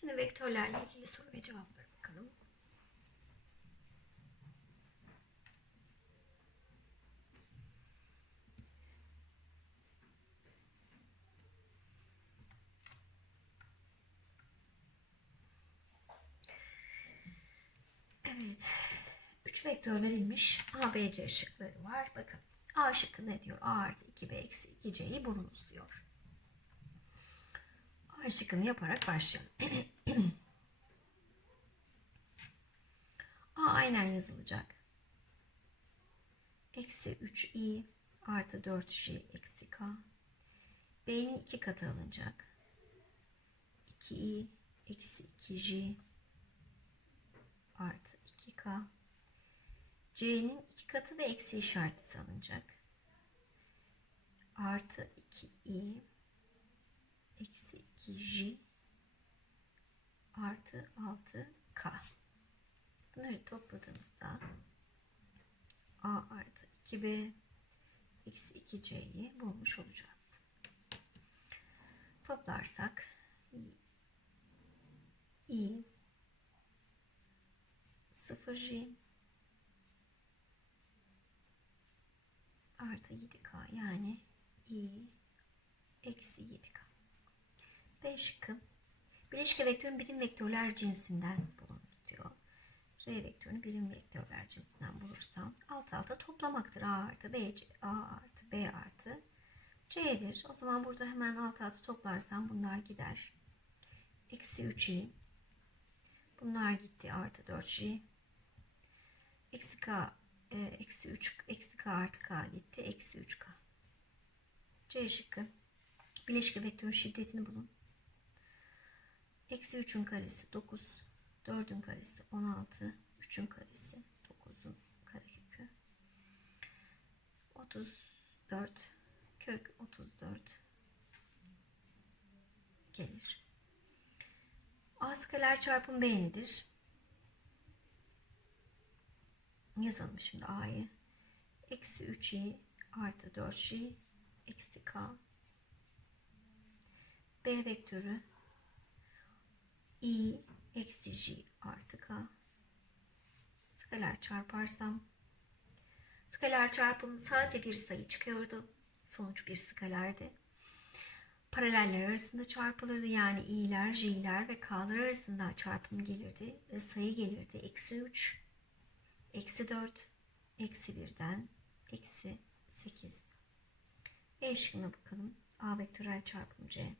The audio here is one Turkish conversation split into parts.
Şimdi vektörlerle ilgili soru ve cevaplara bakalım. Evet. 3 vektör verilmiş. A, B, C şıkları var. Bakın. A şıkkı ne diyor? A artı 2B eksi 2C'yi bulunuz diyor. Şıkkını yaparak başlayalım. A aynen yazılacak. Eksi 3i artı 4j eksi k. B'nin iki katı alınacak. 2i eksi 2j artı 2k. C'nin iki katı ve eksi işareti alınacak. Artı 2i eksi 2j artı 6k. Bunları topladığımızda a artı 2b eksi 2c'yi bulmuş olacağız. Toplarsak i 0j artı 7k yani i eksi 7k. B şıkkı. Bileşke vektörün birim vektörler cinsinden bulunur diyor. R vektörünü birim vektörler cinsinden bulursam alt alta toplamaktır. A artı B, A artı B artı C'dir. O zaman burada hemen alt alta toplarsam bunlar gider. Eksi 3i. Bunlar gitti. Artı 4j. Eksi k. E, eksi 3. Eksi k artı k gitti. Eksi 3k. C şıkkı. Bileşke vektörün şiddetini bulun. Eksi 3'ün karesi 9. 4'ün karesi 16. 3'ün karesi 9'un karekökü. 34 kök 34 gelir. A skaler çarpım B nedir? Yazalım şimdi A'yı. Eksi 3i artı 4j eksi k. B vektörü i eksi j artı k. Skaler çarparsam skaler çarpım sadece bir sayı çıkıyordu. Sonuç bir skalerdi. Paraleller arasında çarpılırdı. Yani i'ler, j'ler ve k'lar arasında çarpım gelirdi. Ve sayı gelirdi. Eksi 3, eksi 4, eksi 1'den eksi 8. E şıkkına bakalım. A vektörel çarpım C.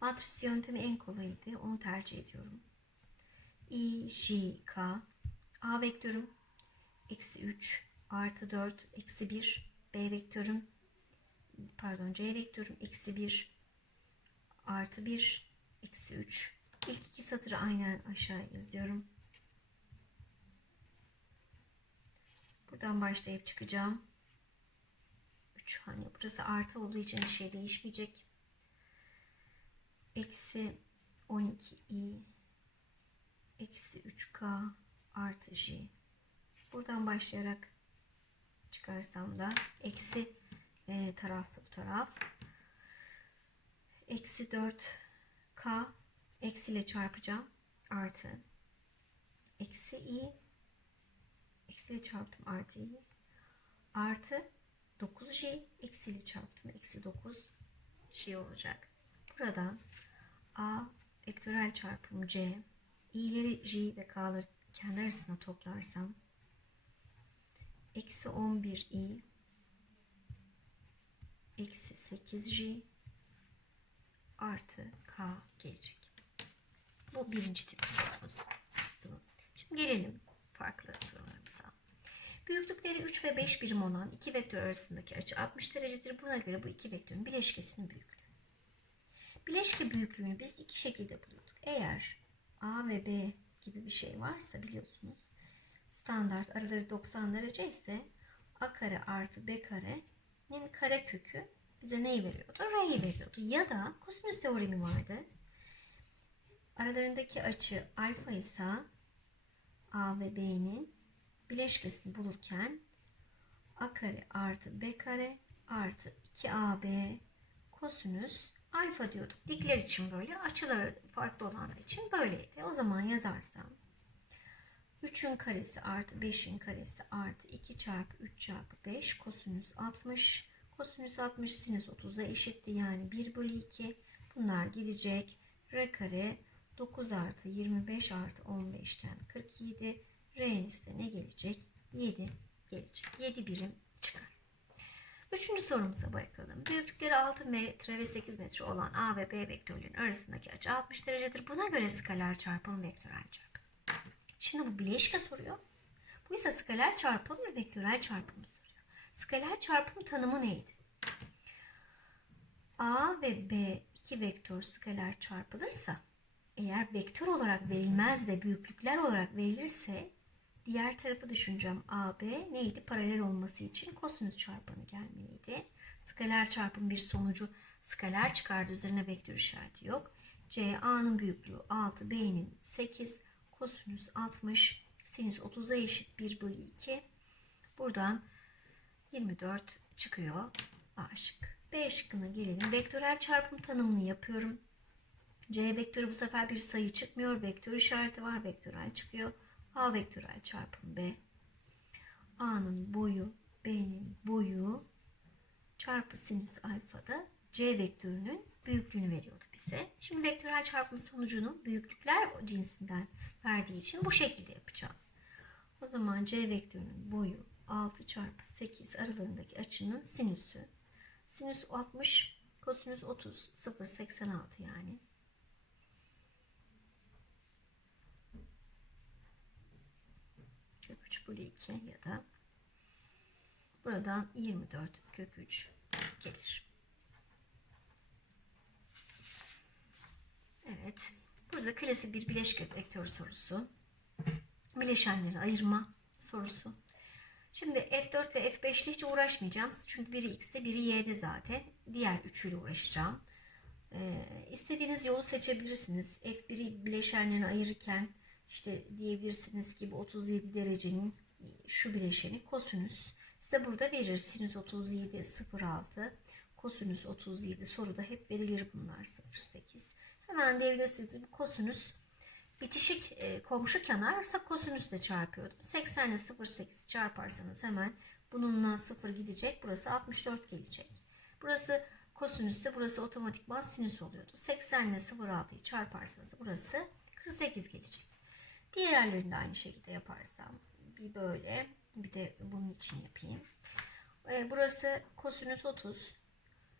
Matris yöntemi en kolayıydı. Onu tercih ediyorum. I, J, K. A vektörüm eksi 3 artı 4 eksi 1. B vektörüm pardon C vektörüm eksi 1 artı 1 eksi 3. İlk iki satırı aynen aşağı yazıyorum. Buradan başlayıp çıkacağım. 3 hani burası artı olduğu için bir şey değişmeyecek. Eksi 12i eksi 3k artı j. Buradan başlayarak çıkarsam da eksi e, tarafta bu taraf. Eksi 4k eksiyle çarpacağım. Artı eksi i eksiyle çarptım artı i artı 9j eksiyle çarptım. Eksi 9 j olacak. Buradan a vektörel çarpım c i'leri j ve k'ları kendi arasında toplarsam eksi 11 i eksi 8 j artı k gelecek. Bu birinci tip sorumuz. Şimdi gelelim farklı sorularımıza. Büyüklükleri 3 ve 5 birim olan iki vektör arasındaki açı 60 derecedir. Buna göre bu iki vektörün bileşkesinin büyüklüğü. Bileşke büyüklüğünü biz iki şekilde buluyorduk. Eğer A ve B gibi bir şey varsa biliyorsunuz standart araları 90 derece ise A kare artı B karenin kare kökü bize neyi veriyordu? R'yi veriyordu. Ya da kosinüs teoremi vardı. Aralarındaki açı alfa ise A ve B'nin bileşkesini bulurken A kare artı B kare artı 2AB kosinüs alfa diyorduk. Dikler için böyle, açıları farklı olanlar için böyleydi. O zaman yazarsam 3'ün karesi artı 5'in karesi artı 2 çarpı 3 çarpı 5 kosinüs 60. Kosinüs 60 sinüs 30'a eşitti yani 1 bölü 2. Bunlar gidecek. R kare 9 artı 25 artı 15'ten 47. R'niz de ne gelecek? 7 gelecek. 7 birim çıkar. Üçüncü sorumuza bakalım. Büyüklükleri 6 metre ve 8 metre olan A ve B vektörlerin arasındaki açı 60 derecedir. Buna göre skaler çarpım vektörel çarpım. Şimdi bu bileşke soruyor. Bu ise skaler çarpım ve vektörel çarpımı soruyor. Skaler çarpım tanımı neydi? A ve B iki vektör skaler çarpılırsa eğer vektör olarak verilmez de büyüklükler olarak verilirse diğer tarafı düşüneceğim. A, B neydi? Paralel olması için kosinüs çarpanı gelmeliydi. Skaler çarpım bir sonucu skaler çıkardı. Üzerine vektör işareti yok. C, A'nın büyüklüğü 6, B'nin 8, kosinüs 60, sinüs 30'a eşit 1 bölü 2. Buradan 24 çıkıyor A şıkkı. B şıkkına gelelim. Vektörel çarpım tanımını yapıyorum. C vektörü bu sefer bir sayı çıkmıyor. Vektör işareti var. Vektörel çıkıyor. A vektörel çarpım B. A'nın boyu, B'nin boyu çarpı sinüs alfada C vektörünün büyüklüğünü veriyordu bize. Şimdi vektörel çarpım sonucunu büyüklükler cinsinden verdiği için bu şekilde yapacağım. O zaman C vektörünün boyu 6 çarpı 8 aralarındaki açının sinüsü. Sinüs 60, kosinüs 30, 0,86 yani. Kök 3 bölü 2 ya da buradan 24 kök 3 gelir. Evet. Burada klasik bir bileşke vektör sorusu. Bileşenleri ayırma sorusu. Şimdi F4 ve F5 ile hiç uğraşmayacağım. Çünkü biri X'te biri Y'de zaten. Diğer üçüyle uğraşacağım. Ee, istediğiniz yolu seçebilirsiniz. F1'i bileşenlerini ayırırken işte diyebilirsiniz ki bu 37 derecenin şu bileşeni kosinüs. Size burada verir sinüs 37 0,6 kosinüs 37 soruda hep verilir bunlar 0,8. Hemen diyebilirsiniz bu kosinüs bitişik e, komşu kenarsa kosinüsle çarpıyordum. 80 ile 0,8 çarparsanız hemen bununla 0 gidecek. Burası 64 gelecek. Burası kosinüsse burası otomatikman sinüs oluyordu. 80 ile 0,6'yı çarparsanız burası 48 gelecek. Diğerlerini de aynı şekilde yaparsam bir böyle bir de bunun için yapayım. E, burası kosinüs 30.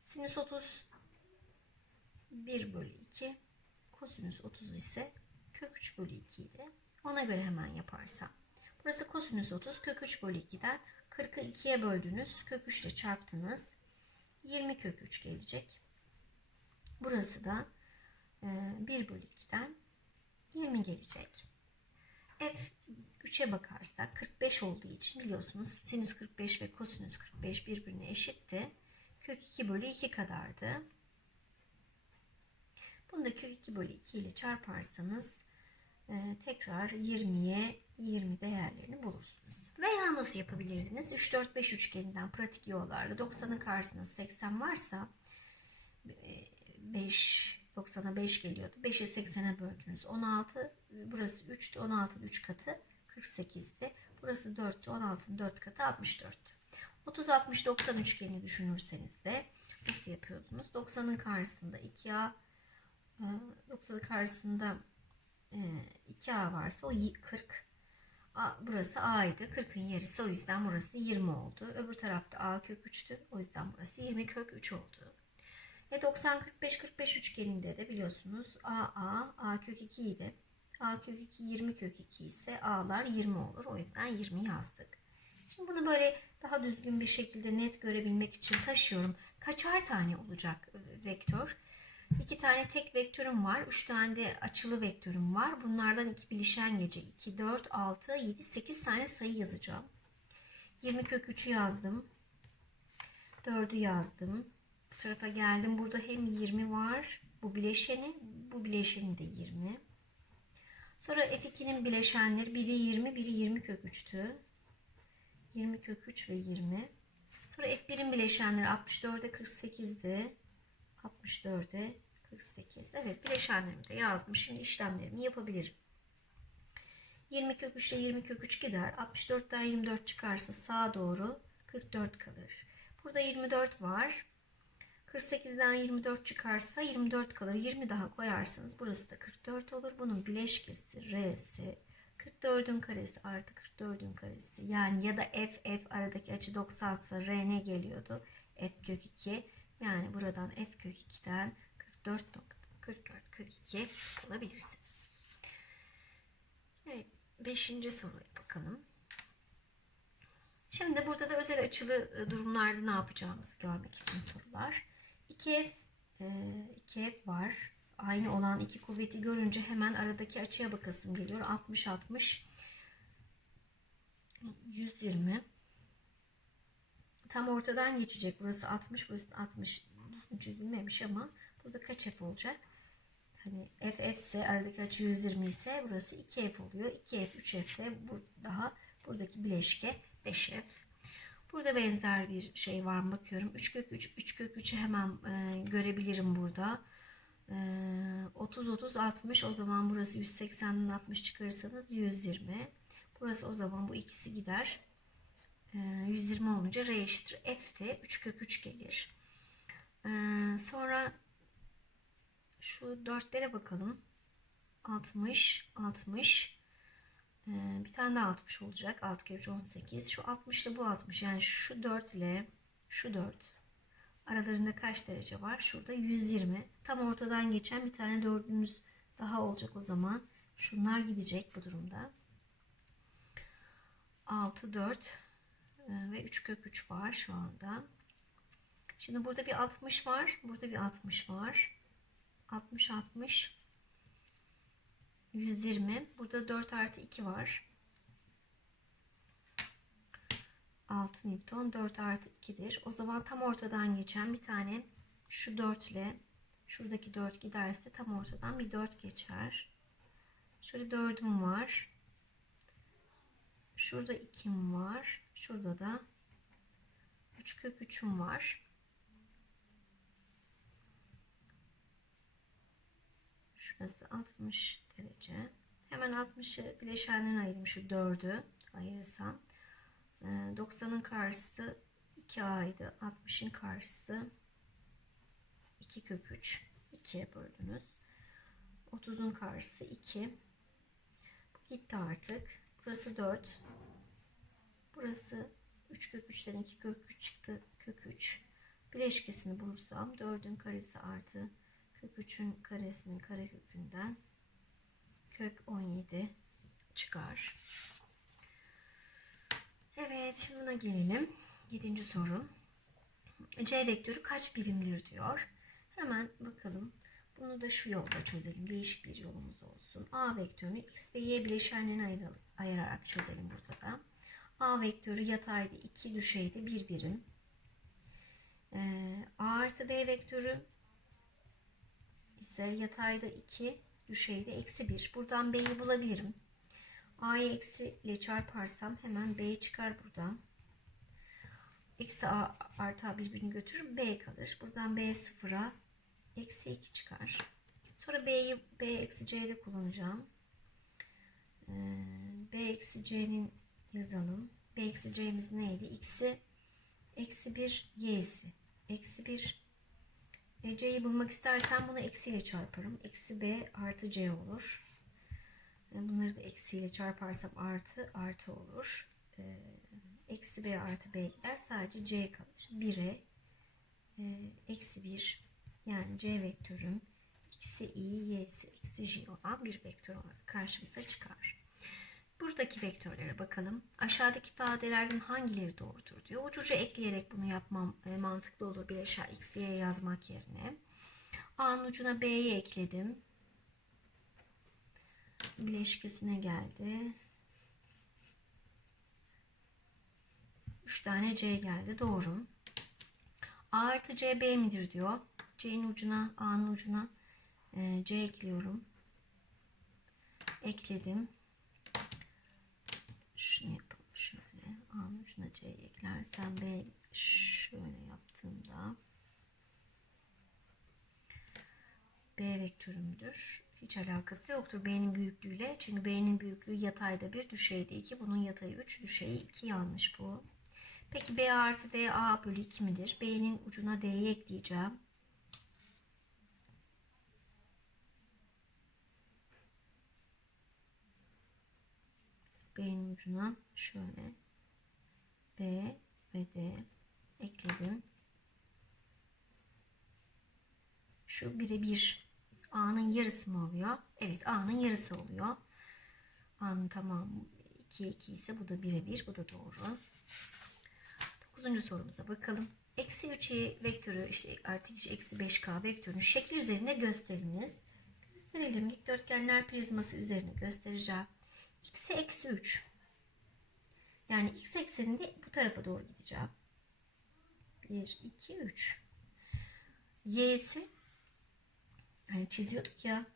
Sinüs 30 1 bölü 2. Kosinüs 30 ise kök 3 bölü 2 idi. Ona göre hemen yaparsam. Burası kosinüs 30 kök 3 bölü 2'den 40'ı 2'ye böldünüz. Kök 3 ile çarptınız. 20 kök 3 gelecek. Burası da 1 bölü 2'den 20 gelecek. F 3'e bakarsak 45 olduğu için biliyorsunuz sinüs 45 ve kosinüs 45 birbirine eşitti. Kök 2 bölü 2 kadardı. Bunu da kök 2 bölü 2 ile çarparsanız e, tekrar 20'ye 20 değerlerini bulursunuz. Veya nasıl yapabilirsiniz? 3, 4, 5 üçgeninden pratik yollarla 90'ın karşısında 80 varsa e, 5, 90'a 5 geliyordu. 5'i 80'e böldünüz. 16, burası 3'tü. 16'ın 3 katı 48'di. Burası 4'tü. 16'ın 4 katı 64'tü. 30, 60, 90 üçgeni düşünürseniz de nasıl yapıyordunuz? 90'ın karşısında 2A, 90'ın karşısında 2A varsa o 40. Burası A'ydı. 40'ın yarısı o yüzden burası 20 oldu. Öbür tarafta A kök 3'tü. O yüzden burası 20 kök 3 oldu. Ve 90 45 45 üçgeninde de biliyorsunuz A A A kök 2 idi. A kök 2 20 kök 2 ise A'lar 20 olur. O yüzden 20 yazdık. Şimdi bunu böyle daha düzgün bir şekilde net görebilmek için taşıyorum. Kaçar tane olacak vektör? İki tane tek vektörüm var. Üç tane de açılı vektörüm var. Bunlardan iki bileşen gelecek. 2, 4, 6, 7, 8 tane sayı yazacağım. 20 kök 3'ü yazdım. 4'ü yazdım. Bu tarafa geldim. Burada hem 20 var. Bu bileşeni. Bu bileşeni de 20. Sonra F2'nin bileşenleri biri 20, biri 20 kök 3'tü. 20 kök 3 ve 20. Sonra F1'in bileşenleri 64'e 48'di. 64'e 48. Evet bileşenlerimi de yazdım. Şimdi işlemlerimi yapabilirim. 20 kök 3 ile 20 kök 3 gider. 64'ten 24 çıkarsa sağa doğru 44 kalır. Burada 24 var. 48'den 24 çıkarsa 24 kalır. 20 daha koyarsanız burası da 44 olur. Bunun bileşkesi R'si 44'ün karesi artı 44'ün karesi. Yani ya da F F aradaki açı 90 ise R ne geliyordu? F kök 2. Yani buradan F kök 2'den 44 nokta 44 kök 2 bulabilirsiniz. Evet. Beşinci soruya bakalım. Şimdi burada da özel açılı e, durumlarda ne yapacağımızı görmek için sorular. 2F, 2F var. Aynı olan iki kuvveti görünce hemen aradaki açıya bakasım geliyor. 60, 60, 120. Tam ortadan geçecek. Burası 60, burası 60. Düzgün çizilmemiş ama burada kaç F olacak? Hani FF ise aradaki açı 120 ise burası 2F oluyor. 2F, 3F de bu daha buradaki bileşke 5F. Burada benzer bir şey var bakıyorum. 3 kök 3, 3 kök 3'ü hemen e, görebilirim burada. E, 30, 30, 60 o zaman burası 180'den 60 çıkarırsanız 120. Burası o zaman bu ikisi gider. E, 120 olunca R eşittir F'te 3 kök 3 gelir. E, sonra şu dörtlere bakalım. 60, 60. Ee, bir tane daha 60 olacak. 6 kere 3 18. Şu 60 ile bu 60. Yani şu 4 ile şu 4. Aralarında kaç derece var? Şurada 120. Tam ortadan geçen bir tane dördümüz daha olacak o zaman. Şunlar gidecek bu durumda. 6, 4 ve 3 kök 3 var şu anda. Şimdi burada bir 60 var. Burada bir 60 var. 60 60 120 burada 4 artı 2 var. 6 Newton 4 artı 2'dir o zaman tam ortadan geçen bir tane şu 4 ile şuradaki 4 giderse tam ortadan bir 4 geçer. Şöyle 4'üm var. Şurada 2'm var. Şurada da 3 kök 3'üm var Şurası 60 derece. Hemen 60'ı bileşenlerine ayırayım. Şu 4'ü ayırırsam. 90'ın karşısı 2A'ydı. 60'ın karşısı 2 kök 3. 2'ye böldünüz. 30'un karşısı 2. Bu gitti artık. Burası 4. Burası 3 kök 3'ten 2 kök 3 çıktı. Kök 3. Bileşkesini bulursam 4'ün karesi artı kök 3'ün karesinin karekökünden kök 17 çıkar. Evet şimdi buna gelelim. Yedinci soru. C vektörü kaç birimdir diyor. Hemen bakalım. Bunu da şu yolda çözelim. Değişik bir yolumuz olsun. A vektörünü x ve y bileşenlerine ayırarak çözelim burada da. A vektörü yatayda 2 düşeyde 1 birim. Ee, A artı B vektörü ise yatayda 2, düşeyde eksi 1. Buradan B'yi bulabilirim. A'yı eksi ile çarparsam hemen B çıkar buradan. Eksi A artı A birbirini götürür. B kalır. Buradan B sıfıra eksi 2 çıkar. Sonra B'yi B eksi C'de kullanacağım. Ee, B eksi C'nin yazalım. B eksi C'miz neydi? X'i eksi 1 Y'si. Eksi 1 e, C'yi bulmak istersen bunu eksiyle çarparım. Eksi B artı C olur. E, bunları da eksiyle çarparsam artı artı olur. E, eksi B artı B gider. Sadece C kalır. 1'e eksi 1 yani C vektörüm x'i y'si eksi j olan bir vektör olarak karşımıza çıkar. Buradaki vektörlere bakalım. Aşağıdaki ifadelerden hangileri doğrudur diyor. Ucuca ekleyerek bunu yapmam e, mantıklı olur. Bir aşağı x, y yazmak yerine. A'nın ucuna b'yi ekledim. Bileşkesine geldi. 3 tane c geldi. Doğru. A artı c b midir diyor. C'nin ucuna, A'nın ucuna e, c ekliyorum. Ekledim şunu yapalım şöyle. A'nın ucuna C eklersem B şöyle yaptığımda B vektörümdür. Hiç alakası yoktur B'nin büyüklüğüyle. Çünkü B'nin büyüklüğü yatayda 1, düşeyde 2. Bunun yatayı 3, düşeyi 2 yanlış bu. Peki B artı D A bölü 2 midir? B'nin ucuna D'yi ekleyeceğim. B'nin ucuna şöyle B ve D ekledim. Şu birebir A'nın yarısı mı oluyor? Evet A'nın yarısı oluyor. A'nın tamamı 2'ye 2 ise bu da birebir. Bu da doğru. Dokuzuncu sorumuza bakalım. Eksi 3y vektörü işte artı 2 eksi 5k vektörünü şekil üzerinde gösteriniz. Gösterelim. Dikdörtgenler prizması üzerine göstereceğim. X'e eksi 3. Yani x ekseninde bu tarafa doğru gideceğim. 1, 2, 3. Y'si hani çiziyorduk ya.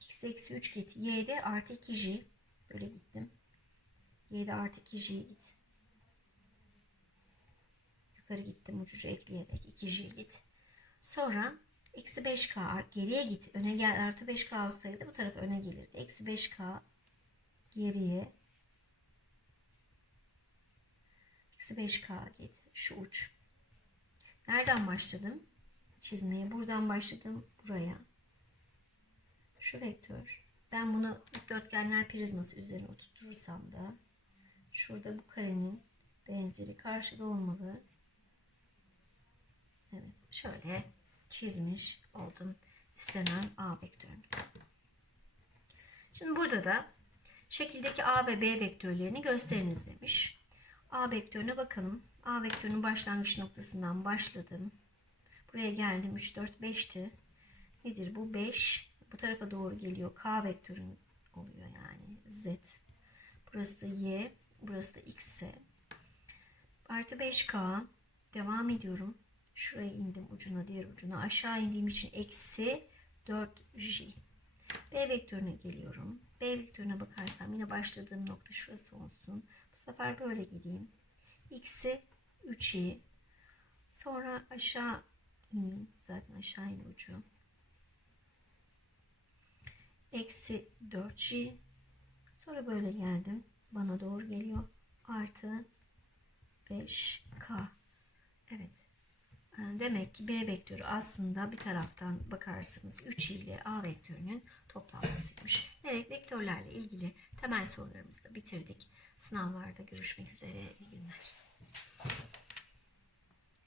X'de eksi 3 git. Y'de artı 2J. Böyle gittim. Y'de artı 2J git. Yukarı gittim ucucu ekleyerek 2J git. Sonra eksi 5K geriye git. Öne gel artı 5K olsaydı bu tarafa öne gelirdi. Eksi 5K geriye eksi 5K git. Şu uç. Nereden başladım? Çizmeye buradan başladım buraya. Şu vektör. Ben bunu dikdörtgenler prizması üzerine oturtursam da şurada bu karenin benzeri karşıda olmalı. Evet, şöyle çizmiş oldum istenen A vektörünü. Şimdi burada da şekildeki A ve B vektörlerini gösteriniz demiş. A vektörüne bakalım. A vektörünün başlangıç noktasından başladım. Buraya geldim 3, 4, 5'ti. Nedir bu? 5. Bu tarafa doğru geliyor. K vektörün oluyor yani. Z. Burası da Y. Burası da X ise. Artı 5K. Devam ediyorum. Şuraya indim ucuna diğer ucuna. Aşağı indiğim için eksi 4J. B vektörüne geliyorum. B vektörüne bakarsam yine başladığım nokta şurası olsun. Bu sefer böyle gideyim. X'i 3'i. Sonra aşağı ineyim. Zaten aşağı in ucu. Eksi 4J. Sonra böyle geldim. Bana doğru geliyor. Artı 5K. Evet. Yani Demek ki B vektörü aslında bir taraftan bakarsanız 3 ile A vektörünün toplamısıymış. Evet vektörlerle ilgili temel sorularımızı da bitirdik. Sınavlarda görüşmek üzere. İyi günler.